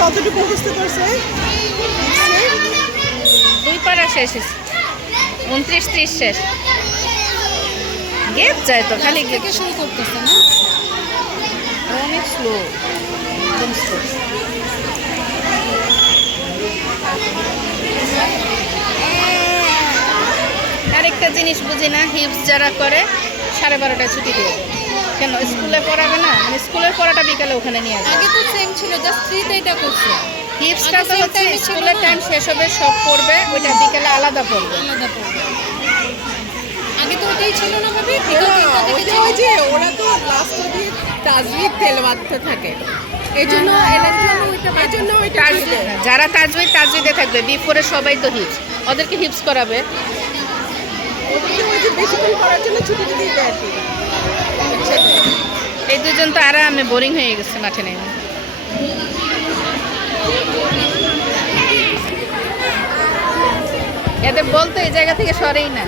কতটুকু মুখস্থ করছে? 2 পারা শেষ হয়েছে, 29-30 শেষ। গেপ যায় তো, খালি থেকে শুরু করতেছে না, অনেক স্লো, একদম স্লো। আরেকটা জিনিস বুঝি না, হিপস যারা করে 12:30টায় ছুটি দিয়ে দেয়। কেন স্কুলে পড়াবে না? মানে স্কুলের পড়াটা বিকালে ওখানে নিয়ে আসবে। আগে তো সেম ছিল, জাস্ট 3তে এটা করছে। হিপসটা আগে তো same হচ্ছে time এ ছিল স্কুলের না? টাইম শেষ হবে, সব পড়বে, ওইটা বিকেলে আলাদা পড়বে। আলাদা পড়বে। আগে তো ওটাই ছিল না ভাবি, ওই যে ওরা তো লাস্ট অবধি তাজবিদ তেলাওয়াতে থাকে, এই জন্য এই জন্য ওইটা যারা তাজবিদে থাকবে, বিফোরে সবাই তো হিপস, ওদেরকে হিপস করাবে। ওদেরকে ওই যে বেশিক্ষণ করার জন্য ছুটি দিয়ে দেয় আর কি। এই দুজন তো আরামে বোরিং হয়ে গেছে মাঠে নেমে। এদের বলতো এই জায়গা থেকে সরেই না।